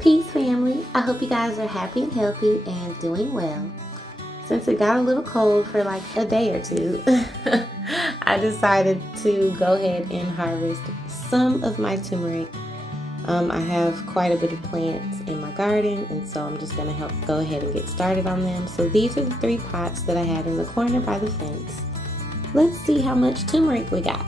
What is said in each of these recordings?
Peace, family. I hope you guys are happy and healthy and doing well. Since it got a little cold for like a day or two, I decided to go ahead and harvest some of my turmeric. I have quite a bit of plants in my garden, and so I'm just going to go ahead and get started on them. So these are the 3 pots that I had in the corner by the fence. Let's see how much turmeric we got.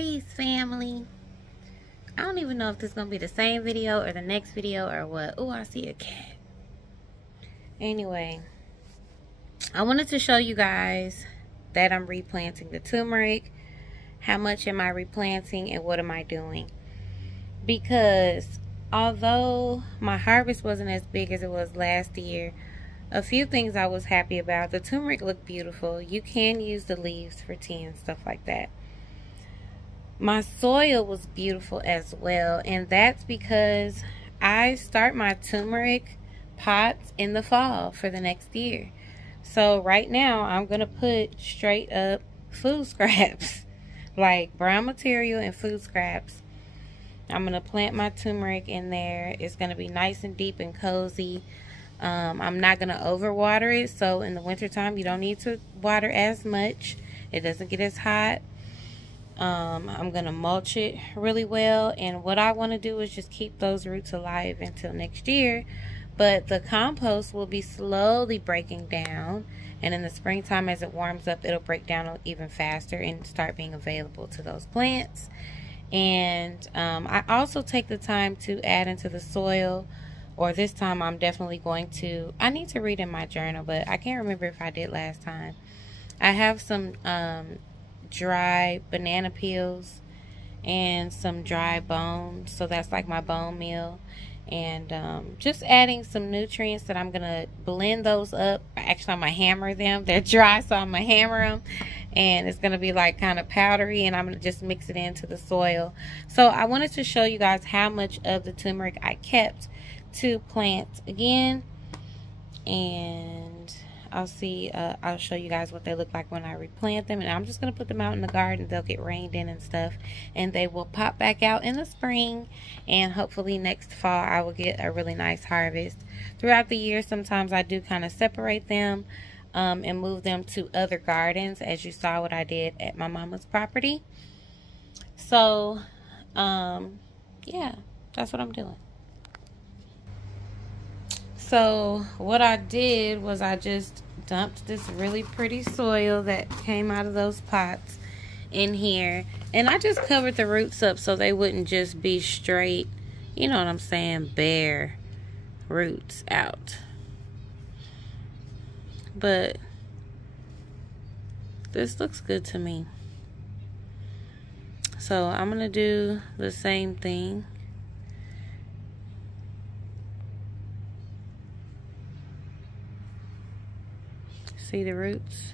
Peace, family. I don't even know if this is going to be the same video or the next video or what. Oh, I see a cat. Anyway, I wanted to show you guys that I'm replanting the turmeric. How much am I replanting and what am I doing? Because although my harvest wasn't as big as it was last year, a few things I was happy about. The turmeric looked beautiful. You can use the leaves for tea and stuff like that. My soil was beautiful as well, and that's because I start my turmeric pots in the fall for the next year. So right now I'm gonna put straight up food scraps, like brown material and food scraps. I'm gonna plant my turmeric in there. It's gonna be nice and deep and cozy. I'm not gonna overwater it, so in the wintertime you don't need to water as much. It doesn't get as hot. I'm gonna mulch it really well, and what I want to do is just keep those roots alive until next year. But the compost will be slowly breaking down, and in the springtime as it warms up, it'll break down even faster and start being available to those plants. And I also take the time to add into the soil, or this time I'm definitely going to, I need to read in my journal, but I can't remember if I did last time. I have some dry banana peels and some dry bones, so that's like my bone meal, and just adding some nutrients that I'm gonna blend those up. Actually, I'm gonna hammer them. They're dry, so I'm gonna hammer them, and it's gonna be like kind of powdery, and I'm gonna just mix it into the soil. So I wanted to show you guys how much of the turmeric I kept to plant again, and I'll show you guys what they look like when I replant them. And I'm just going to put them out in the garden. They'll get rained in and stuff, and they will pop back out in the spring, and hopefully next fall I will get a really nice harvest. Throughout the year, sometimes I do kind of separate them and move them to other gardens, as you saw what I did at my mama's property. So yeah, that's what I'm doing. So what I did was I just dumped this really pretty soil that came out of those pots in here, and I just covered the roots up so they wouldn't just be straight, you know what I'm saying, bare roots out. But this looks good to me. So I'm gonna do the same thing. See the roots?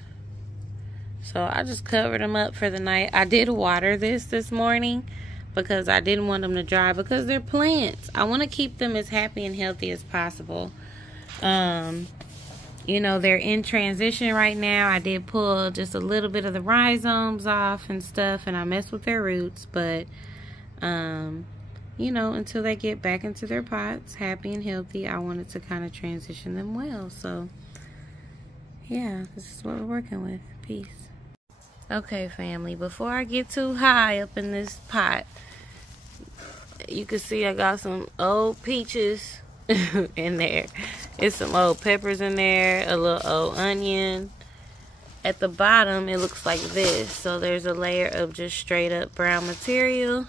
So I just covered them up for the night. I did water this morning because I didn't want them to dry, because they're plants. I want to keep them as happy and healthy as possible. You know, they're in transition right now. I did pull just a little bit of the rhizomes off and stuff, and I messed with their roots, but you know, until they get back into their pots happy and healthy, I wanted to kind of transition them well. So yeah, this is what we're working with. Peace. Okay, family, before I get too high up in this pot, you can see I got some old peaches in there. It's some old peppers in there, a little old onion. At the bottom, it looks like this. So there's a layer of just straight up brown material.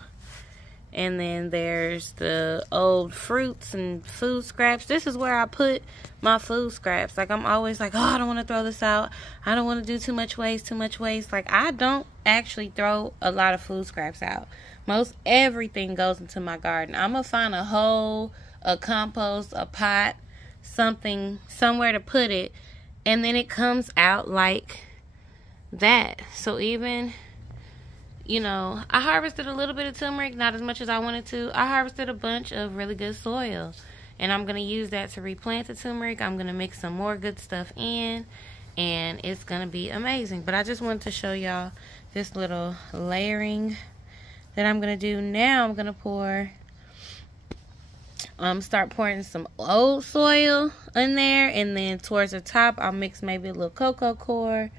And then there's the old fruits and food scraps. This is where I put my food scraps. Like, I'm always like, oh, I don't want to throw this out. I don't want to do too much waste. Like, I don't actually throw a lot of food scraps out. Most everything goes into my garden. I'm going to find a hole, a compost, a pot, something, somewhere to put it. And then it comes out like that. So even, you know, I harvested a little bit of turmeric, not as much as I wanted to. I harvested a bunch of really good soil, and I'm going to use that to replant the turmeric. I'm going to mix some more good stuff in, and it's going to be amazing. But I just wanted to show y'all this little layering that I'm going to do. Now I'm going to pour, start pouring some old soil in there, and then towards the top I'll mix maybe a little cocoa coir,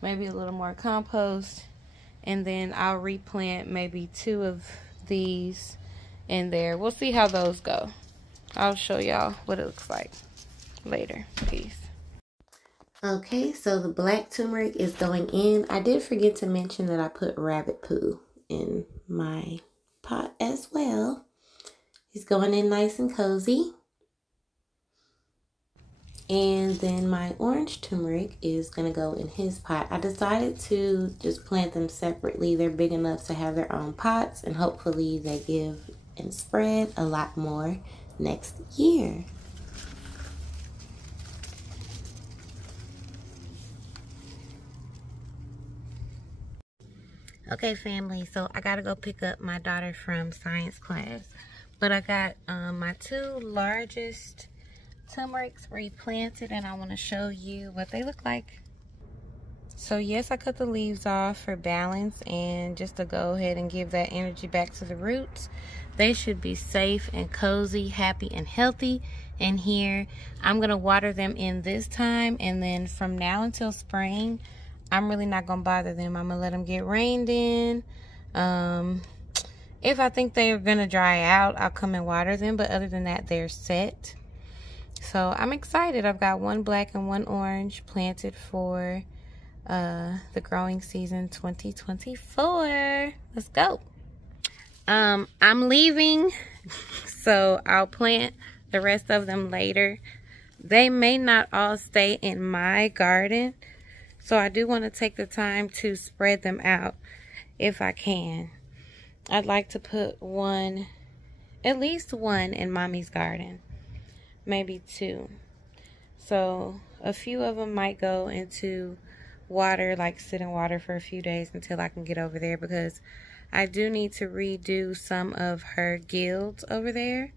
maybe a little more compost. And then I'll replant maybe 2 of these in there. We'll see how those go. I'll show y'all what it looks like later. Peace. Okay, so the black turmeric is going in. I did forget to mention that I put rabbit poo in my pot as well. He's going in nice and cozy. And then my orange turmeric is going to go in his pot. I decided to just plant them separately. They're big enough to have their own pots, and hopefully they give and spread a lot more next year. Okay, family, so I gotta go pick up my daughter from science class. But I got my 2 largest turmerics replanted, and I want to show you what they look like. So yes, I cut the leaves off for balance and just to go ahead and give that energy back to the roots. They should be safe and cozy, happy and healthy in here. I'm gonna water them in this time, and then from now until spring, I'm really not gonna bother them. I'm gonna let them get rained in. If I think they're gonna dry out, I'll come and water them, but other than that, they're set. So I'm excited. I've got 1 black and 1 orange planted for the growing season 2024. Let's go. I'm leaving, so I'll plant the rest of them later. They may not all stay in my garden, so I do want to take the time to spread them out if I can. I'd like to put at least one in Mommy's garden, maybe 2. So a few of them might go into water, like sit in water for a few days until I can get over there, because I do need to redo some of her guilds over there.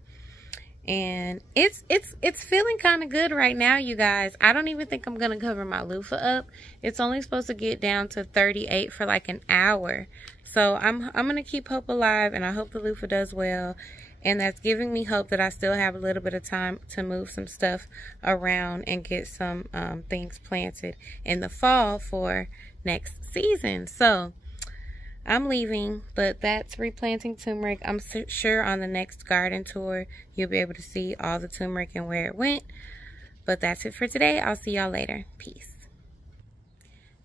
And it's feeling kind of good right now, you guys. I don't even think I'm gonna cover my loofah up. It's only supposed to get down to 38 for like an hour. So I'm gonna keep hope alive, and I hope the loofah does well. And that's giving me hope that I still have a little bit of time to move some stuff around and get some things planted in the fall for next season. So I'm leaving, but that's replanting turmeric. I'm sure on the next garden tour, you'll be able to see all the turmeric and where it went. But that's it for today. I'll see y'all later. Peace.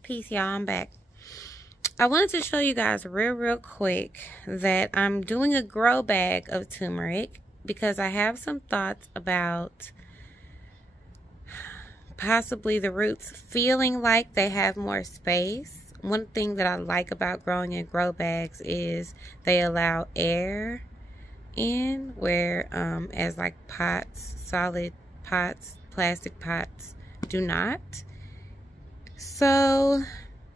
Peace, y'all. I'm back. I wanted to show you guys real quick that I'm doing a grow bag of turmeric because I have some thoughts about possibly the roots feeling like they have more space. One thing that I like about growing in grow bags is they allow air in, where as like pots, solid pots, plastic pots do not. So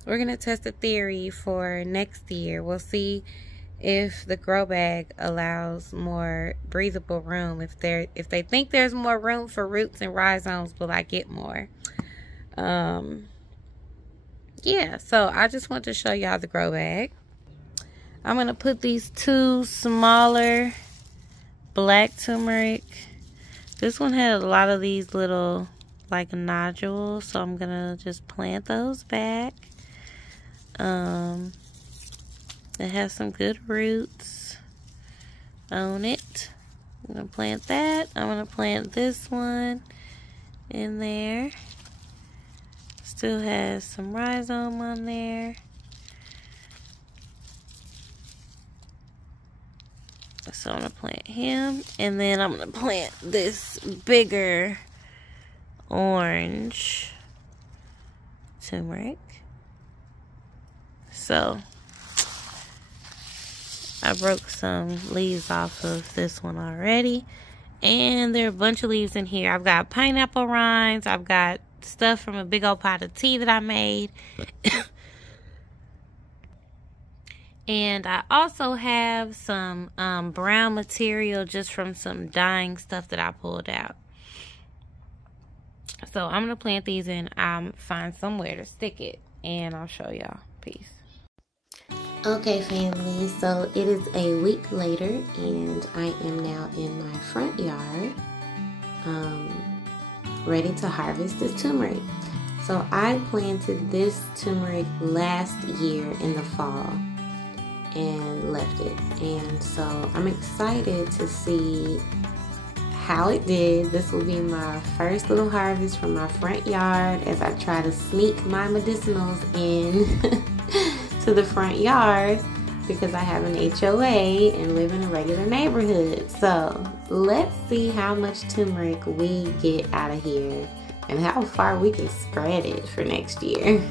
we're gonna test a theory for next year. We'll see if the grow bag allows more breathable room. If they think there's more room for roots and rhizomes, will I get more? Yeah, so I just want to show y'all the grow bag. I'm gonna put these 2 smaller black turmeric. This one had a lot of these little like nodules, so I'm gonna just plant those back. It has some good roots on it. I'm gonna plant that. I'm gonna plant this one in there. Still has some rhizome on there. So I'm gonna plant him, and then I'm gonna plant this bigger orange turmeric. So I broke some leaves off of this one already, and there are a bunch of leaves in here. I've got pineapple rinds. I've got stuff from a big old pot of tea that I made. And I also have some brown material just from some dyeing stuff that I pulled out. So I'm gonna plant these and I'll find somewhere to stick it, and I'll show y'all. Peace. Okay, family, so it is a week later and I am now in my front yard, ready to harvest this turmeric. So I planted this turmeric last year in the fall and left it, and so I'm excited to see how it did. This will be my first little harvest from my front yard as I try to sneak my medicinals in to the front yard. because I have an HOA and live in a regular neighborhood. So let's see how much turmeric we get out of here and how far we can spread it for next year.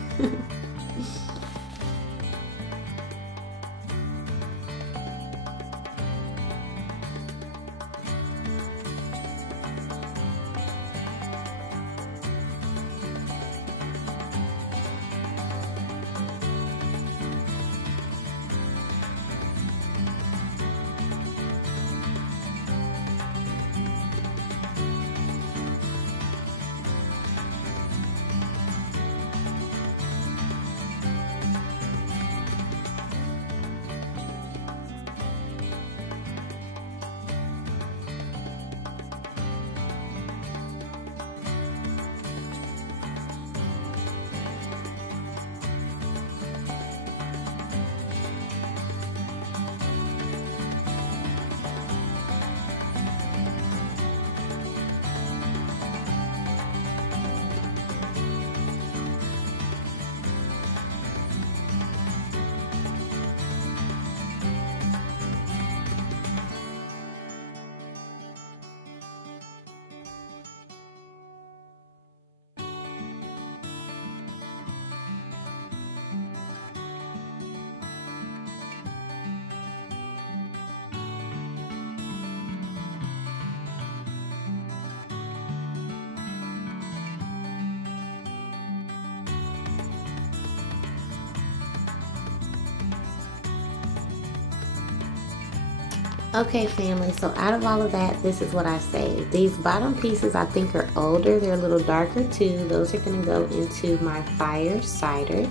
Okay, family, so out of all of that, this is what I saved. These bottom pieces I think are older. They're a little darker too. Those are going to go into my fire cider.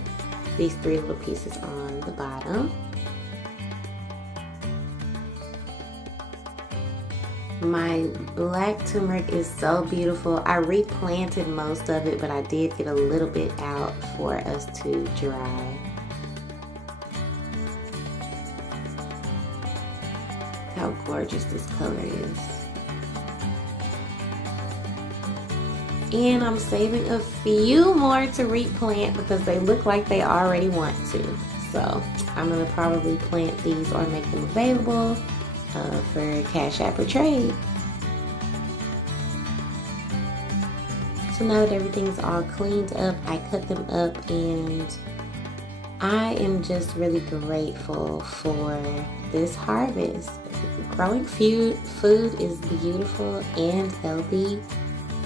These 3 little pieces on the bottom. My black turmeric is so beautiful. I replanted most of it, but I did get a little bit out for us to dry. How gorgeous this color is. And I'm saving a few more to replant because they look like they already want to. So I'm gonna probably plant these or make them available for Cash App or trade. So now that everything's all cleaned up, I cut them up, and I am just really grateful for this harvest. Growing food is beautiful and healthy,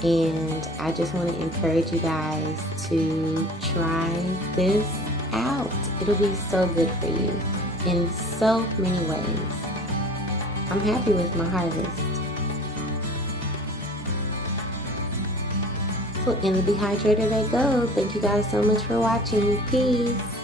and I just want to encourage you guys to try this out. It'll be so good for you in so many ways. I'm happy with my harvest. So in the dehydrator they go. Thank you guys so much for watching. Peace.